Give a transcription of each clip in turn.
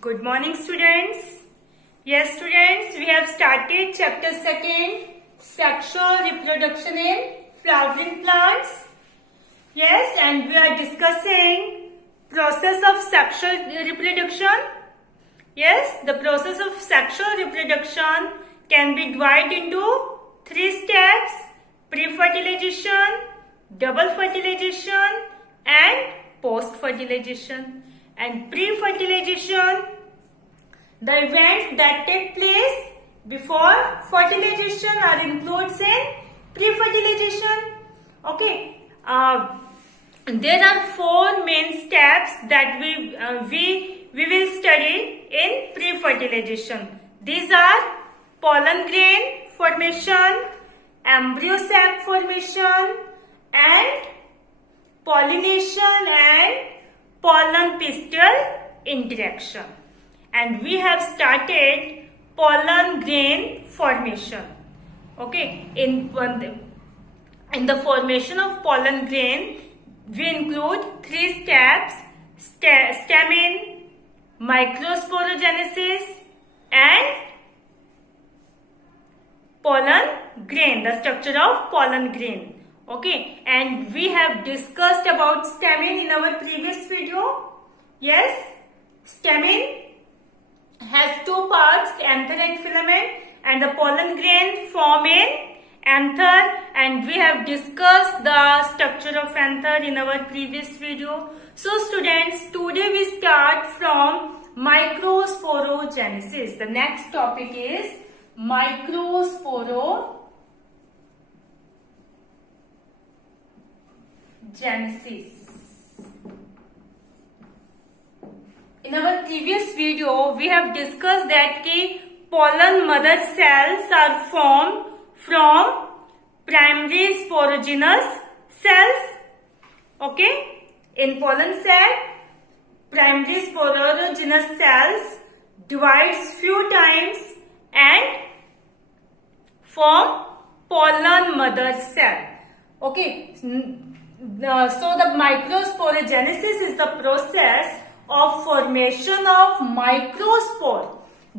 Good morning, students. Yes, students, we have started chapter 2, sexual reproduction in flowering plants. Yes, and we are discussing process of sexual reproduction. Yes, the process of sexual reproduction can be divided into 3 steps: pre-fertilization, double fertilization, and post-fertilization. And pre-fertilization, the events that take place before fertilization are included in pre-fertilization. Okay, there are 4 main steps that we will study in pre-fertilization. These are pollen grain formation, embryo sac formation, and pollination and pollen pistil interaction. And we have started pollen grain formation. Okay, in the formation of pollen grain, we include 3 steps: stamen, microsporogenesis, and pollen grain, the structure of pollen grain. Okay, and we have discussed about stamen in our previous video. Yes, stamen has 2 parts, anther and filament, and the pollen grain form in anther, and we have discussed the structure of anther in our previous video. So students, today we start from microsporogenesis. The next topic is microsporogenesis. In our previous video, we have discussed that pollen mother cells are formed from primary sporogenous cells. Okay, in pollen sac, primary sporogenous cells divides few times and form pollen mother cell. Okay, so the microsporogenesis is the process of formation of microspore.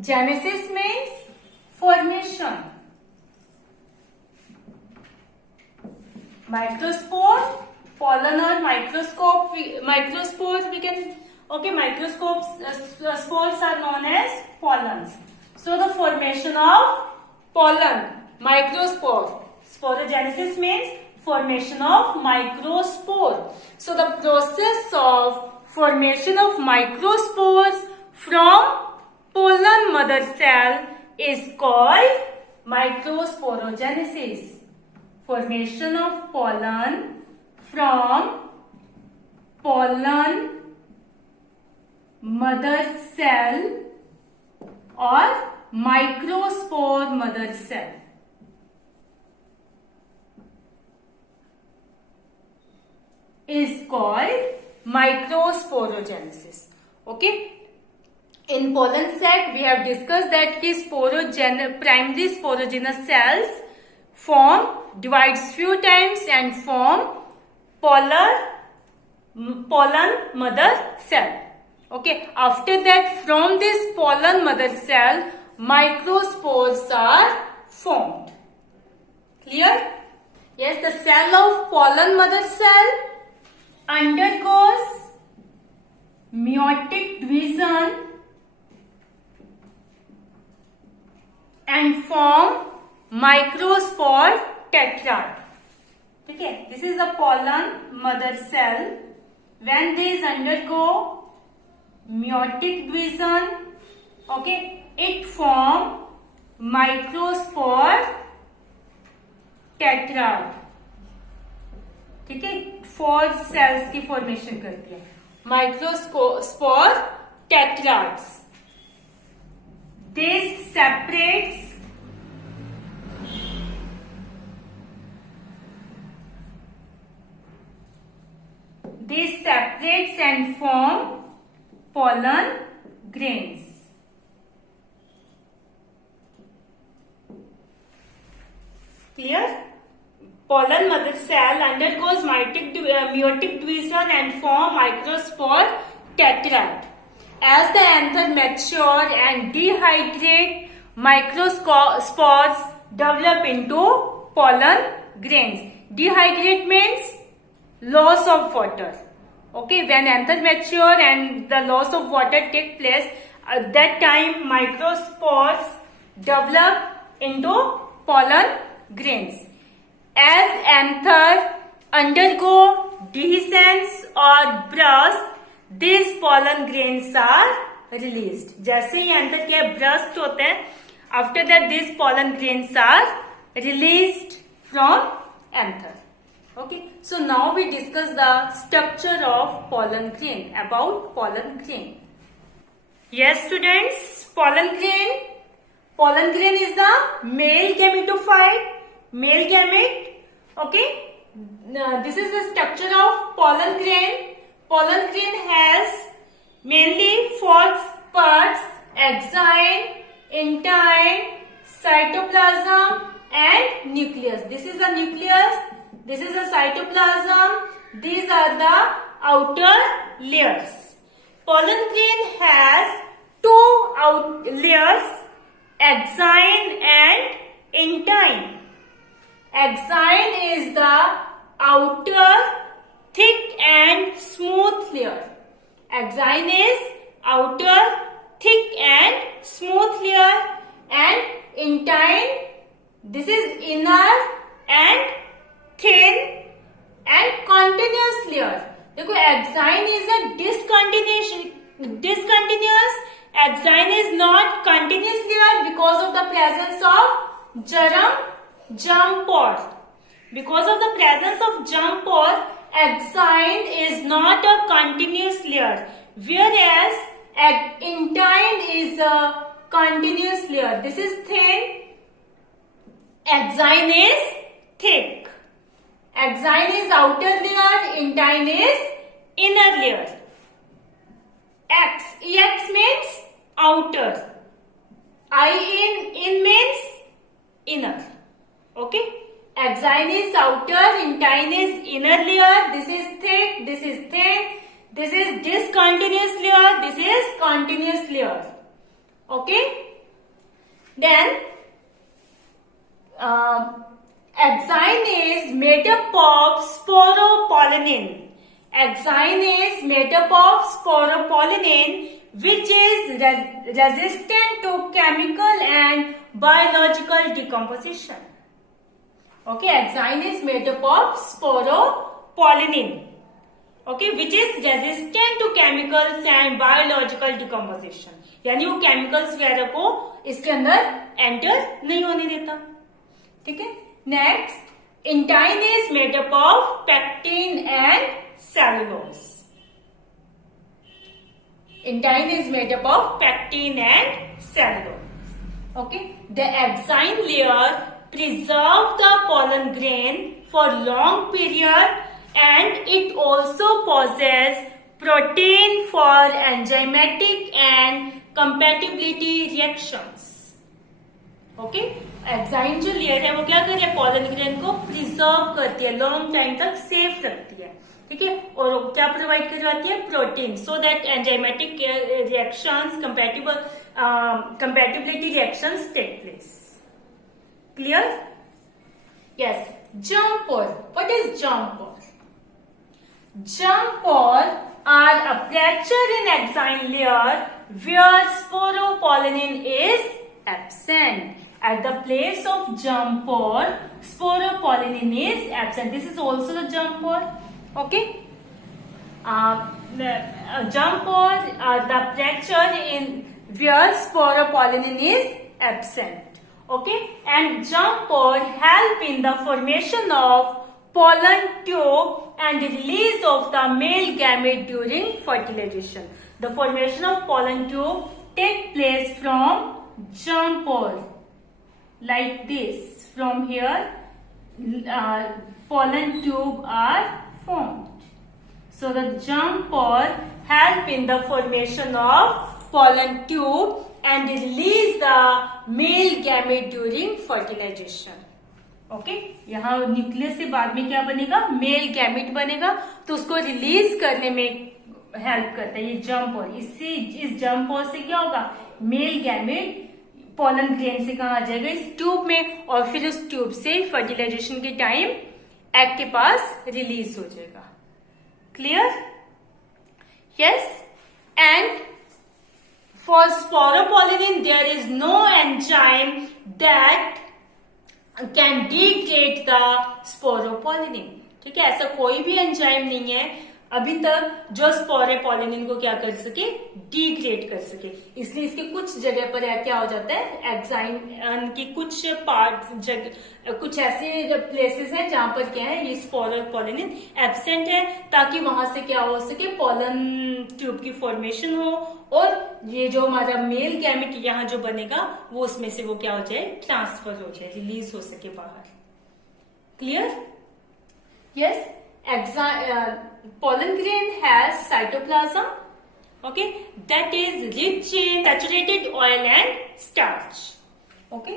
Genesis means formation. Microspore, pollen or microspore we can, okay, microscope spores are known as pollens. So the formation of pollen, microspore. Sporogenesis means formation of microspore. So the process of formation of microspores from pollen mother cell is called microsporogenesis. Formation of pollen from pollen mother cell or microspore mother cell. Is called microsporogenesis. Okay, in pollen sac we have discussed that primary sporogenous cells divides few times and form pollen mother cell. Okay, after that, from this pollen mother cell, microspores are formed. Clear? Yes, the cell of pollen mother cell undergoes meiotic division and form microspore tetrad. Okay, this is the pollen mother cell. When these undergo meiotic division, okay, it form microspore tetrad. ठीक है, 4 sales की formation करती है microspore टेट्राड्स. This separates and form pollen grains. Clear? Pollen mother cell undergoes meiotic division and form microspore tetrad. as the anther mature and dehydrate, microspores develop into pollen grains. Dehydrate means loss of water. Okay, when anther mature and the loss of water take place, at that time microspores develop into pollen grains. As anther undergo dehiscence or burst, these pollen grains are released. जैसे ही anther के burst होते हैं, after that these pollen grains are released from anther. Okay, so now we discuss the structure of pollen grain. About pollen grain. Yes, students, pollen grain. Pollen grain is the male gametophyte, male gamete. Okay, this is the structure of pollen grain. Pollen grain has mainly 4 parts: exine, intine, cytoplasm, and nucleus. This is the nucleus. This is the cytoplasm. These are the outer layers. Pollen grain has 2 layers: exine and intine. Exine is the outer thick and smooth layer. Exine is outer thick and smooth layer, and intine, this is inner and thin and continuous layer. देखो, exine is a discontinuous. Exine is not continuous layer because of the presence of germ pore. Because of the presence of germ pore, exine is not a continuous layer, whereas intine is a continuous layer. This is thin. Exine is thick. Exine is outer layer. Intine is inner layer. Ex means outer. In means inner. Okay. Exine is outer, intine is inner layer. This is thick, this is thin. This is discontinuous layer, this is continuous layer. Okay. Then exine is made up of sporopollenin. Exine is made up of sporopollenin, which is resistant to chemical and biological decomposition. Okay, exine is made up of sporopollenin. Okay, which is resistant to chemicals and biological decomposition. यानी वो chemicals वगैरह को इसके अंदर enter नहीं होने देता. ठीक है. Next, intine is made up of pectin and cellulose. Intine is made up of pectin and cellulose. Okay, the exine layer preserve the pollen grain for long period, and it also possesses protein for enzymatic and compatibility reactions. Okay, exine जो layer है वो क्या कर रही है, pollen grain को preserve करती है, लॉन्ग टाइम तक सेफ रखती है. ठीक है. और क्या प्रोवाइड करवाती है, protein, so that enzymatic reactions, compatibility reactions take place. Clear? Yes. Germ pore. What is germ pore? Germ pore are aperture in exine layer where sporopollenin is absent. At the place of germ pore, sporopollenin is absent. This is also the germ pore. Okay. The germ pore are the aperture in where sporopollenin is absent. Okay, and germ pore help in the formation of pollen tube and release of the male gamete during fertilization. The formation of pollen tube take place from germ pore, like this. From here, pollen tube are formed. So the germ pore help in the formation of pollen tube and release the male gamete during fertilization. Okay, यहाँ nucleus से बाद में क्या बनेगा, male gamete बनेगा, तो उसको release करने में हेल्प करता है, ये जंप और इससे, इस जंप और से क्या होगा, मेल गैमेट पॉलन ग्रेन से कहा आ जाएगा इस ट्यूब में, और फिर उस ट्यूब से फर्टिलाइजेशन के टाइम एग के पास रिलीज हो जाएगा। Clear? Yes. And for sporopollenin there is no enzyme that can degrade the sporopollenin. ठीक है, ऐसा कोई भी एंजाइम नहीं है अभी तक जो स्पोरोपोलिन को क्या कर सके, डिग्रेड कर सके। इसलिए इसके कुछ जगह पर क्या हो जाता है, एंजाइम की कुछ पार्ट जगह, कुछ ऐसे प्लेसेस हैं जहां पर क्या है, ये स्पोरोपोलिन एब्सेंट है, ताकि वहां से क्या हो सके, पॉलन ट्यूब की फॉर्मेशन हो, और ये जो हमारा मेल गैमेट यहाँ जो बनेगा वो उसमें से वो क्या हो जाए, ट्रांसफर हो जाए, रिलीज हो सके बाहर। Clear? Yes. Pollen grain has cytoplasm, okay, that is rich in saturated oil and starch. Okay,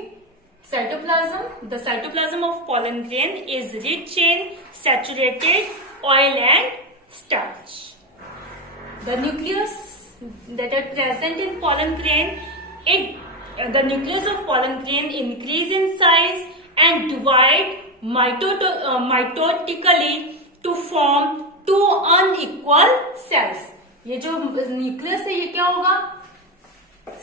the cytoplasm of pollen grain is rich in saturated oil and starch. The nucleus that are present in pollen grain, the nucleus of pollen grain increase in size and divide mitotically to form two unequal cells. ये जो nucleus है ये क्या होगा,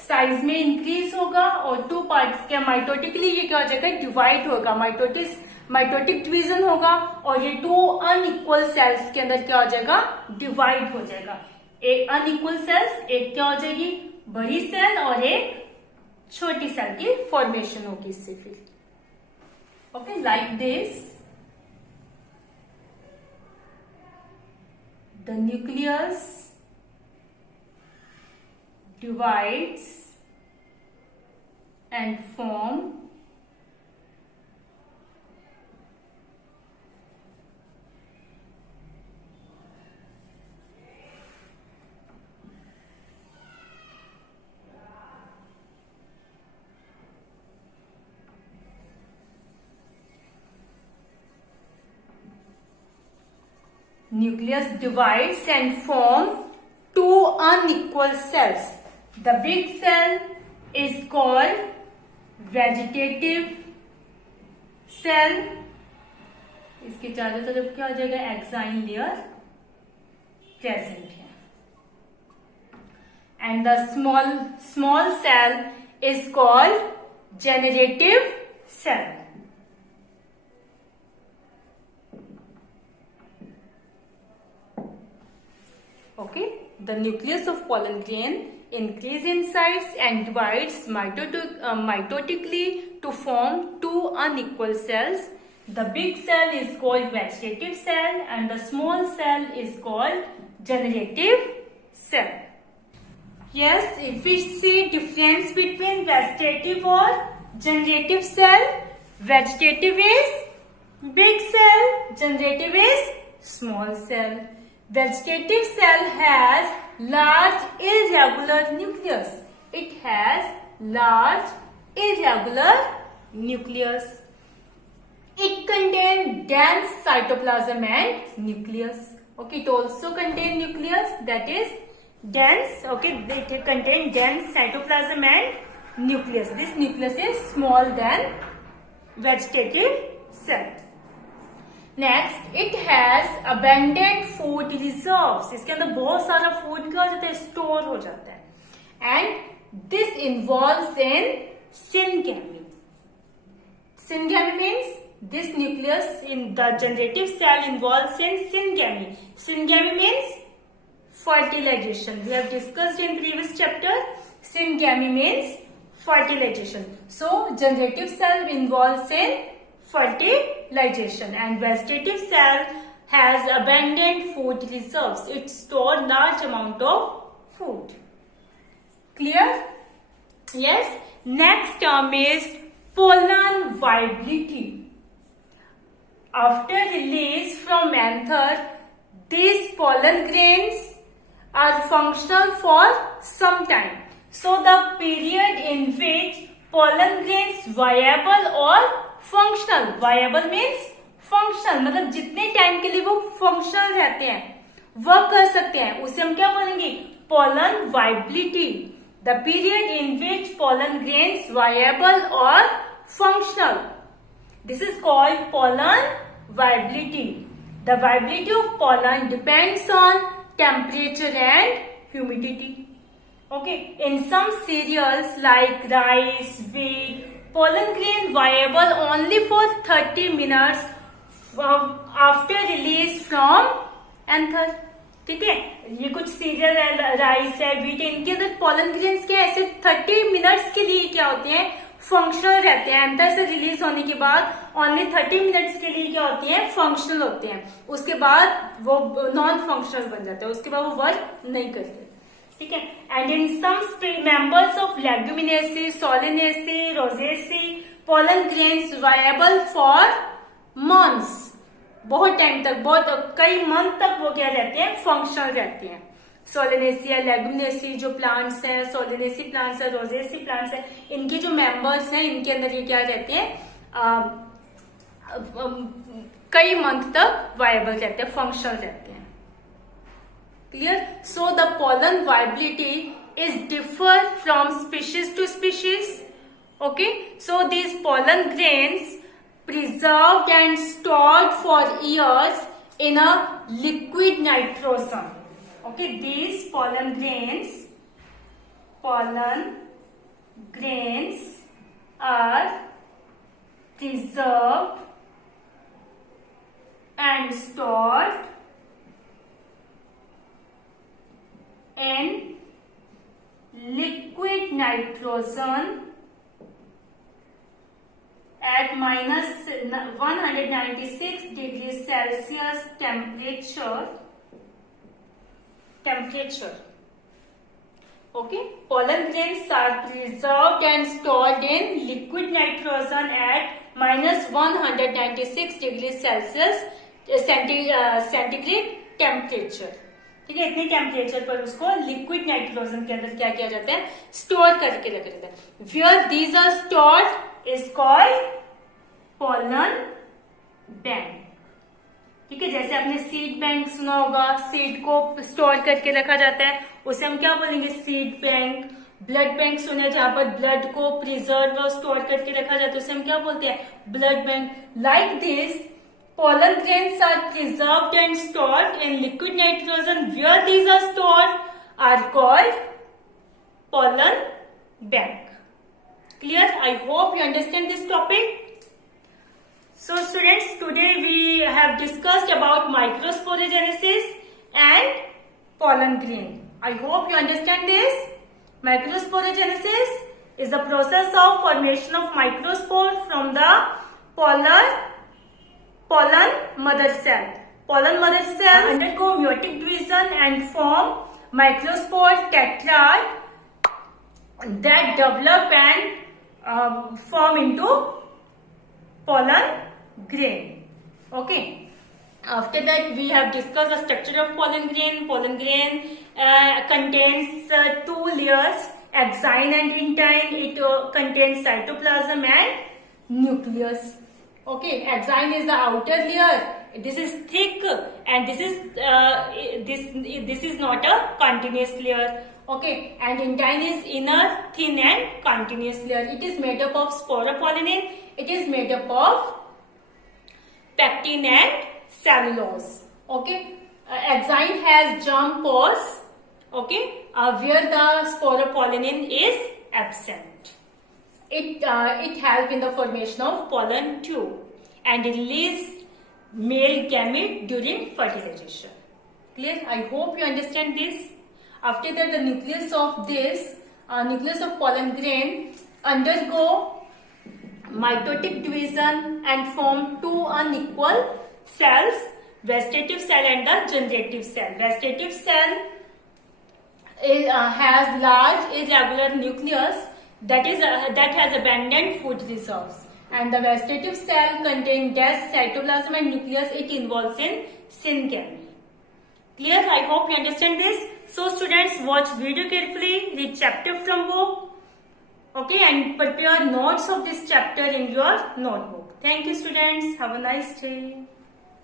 size में increase होगा, और two parts क्या, माइटोटिकली ये क्या हो जाएगा, डिवाइड होगा, माइटोटिक डिवीजन होगा, और ये टू अनइक्वल सेल्स के अंदर क्या हो जाएगा, डिवाइड हो जाएगा। एक अनइक्वल सेल्स, एक क्या हो जाएगी, बड़ी सेल, और एक छोटी सेल की फॉर्मेशन होगी इससे फिर। Okay, like this the nucleus divides and form nucleus divides and form two unequal cells. The big cell is called vegetative cell. इसके चारों तरफ क्या हो जाएगा, एक्साइन लेयर प्रेजेंट है। And the small cell is called generative cell. Okay, the nucleus of pollen grain increase in size and divides mitotically to form two unequal cells. The big cell is called vegetative cell and the small cell is called generative cell. Yes, if we see difference between vegetative or generative cell, vegetative is big cell, generative is small cell. Vegetative cell has large irregular nucleus. It has large irregular nucleus. It contains dense cytoplasm and nucleus. Okay, it also contains nucleus that is dense. Okay, it contains dense cytoplasm and nucleus. This nucleus is smaller than vegetative cell. Next, it has abundant food reserves. इसके अंदर बहुत सारा food क्या हो जाता है, store हो जाता है। And this involves in syngamy. Syngamy means this nucleus in the generative cell involves in syngamy. Syngamy means fertilization. We have discussed in previous chapter. Syngamy means fertilization. So generative cell involves in fertilization and vegetative cell has abundant food reserves. It stores large amount of food. Clear? Yes. Next term is pollen viability. After release from anther, these pollen grains are functional for some time. So the period in which pollen grains viable or functional, viable means functional, मतलब जितने time के लिए वो functional रहते हैं work कर सकते हैं, उसे हम क्या बोलेंगे? Pollen viability, the period in which pollen grains viable और functional, this is called pollen viability. The viability of pollen depends on temperature and humidity. Okay, in some cereals like rice, wheat, pollen grain viable only for 30 minutes after release from anther. ठीक है, ये कुछ serial है, rice है, wheat है, इनके अंदर pollen grains क्या ऐसे 30 मिनट्स के लिए क्या होते हैं? फंक्शनल रहते हैं. एंथर से रिलीज होने के बाद ओनली 30 मिनट्स के लिए क्या होती हैं? फंक्शनल होते हैं. उसके बाद वो नॉन फंक्शनल बन जाते हैं, उसके बाद वो वर्क नहीं करते. ठीक है. And in some members of Leguminosae, Solanaceae, Rosaceae, pollen grains viable for months, बहुत टाइम तक, बहुत कई मंथ तक वो क्या रहते हैं? फंक्शनल रहते हैं. सोलेनेसी या लेग्यूमिनेसी जो प्लांट्स हैं, सोलेनेसी प्लांट्स है, रोजेसी प्लांट्स है, इनके जो मेंबर्स हैं, इनके अंदर ये क्या रहते हैं? कई मंथ तक वायबल रहते हैं, फंक्शनल रहते हैं. Clear? So the pollen viability is differ from species to species. Okay, so these pollen grains preserved and stored for years in a liquid nitrogen. Okay, these pollen grains are preserved and stored in liquid nitrogen at minus 196 degrees Celsius temperature. Okay, pollen grains are preserved and stored in liquid nitrogen at minus 196 degrees Celsius centigrade temperature. ठीक है, इतने temperature पर उसको liquid nitrogen के अंदर क्या किया जाता है? स्टोर करके रखा जाता है. Where these are stored is called pollen bank. ठीक है, जैसे आपने सीड बैंक सुना होगा, सीड को स्टोर करके रखा जाता है, उसे हम क्या बोलेंगे? Seed bank. ब्लड बैंक सुने, जहां पर ब्लड को प्रिजर्व और स्टोर करके रखा जाता है, उसे हम क्या बोलते हैं? Blood bank. Like this pollen grains are preserved and stored in liquid nitrogen. Where these are stored are called pollen bank. Clear? I hope you understand this topic. So students, today we have discussed about microsporogenesis and pollen grain. I hope you understand this. Microsporogenesis is the process of formation of microspore from the pollen mother cell. Pollen mother cells undergo meiotic division and form microspore tetrad that develop and form into pollen grain. Okay. After that, we have discussed the structure of pollen grain. Pollen grain contains two layers, exine and intine. It contains cytoplasm and nucleus. Okay, exine is the outer layer. This is thick, and this is not a continuous layer. Okay, and intine is inner, thin and continuous layer. It is made up of sporopollenin. It is made up of pectin and cellulose. Okay, exine has germ pores. Okay, where the sporopollenin is absent. It helps in the formation of pollen tube and release male gamete during fertilization. Clear? I hope you understand this. After that, the nucleus of pollen grain undergo mitotic division and form two unequal cells, vegetative cell and the generative cell. Vegetative cell has large irregular nucleus that has abundant food reserves, and the vegetative cell contains dense cytoplasm and nucleus. It involves in syngamy. Clear? I hope you understand this. So students, watch video carefully, read chapter from book. Okay, and prepare notes of this chapter in your notebook. Thank you students. Have a nice day.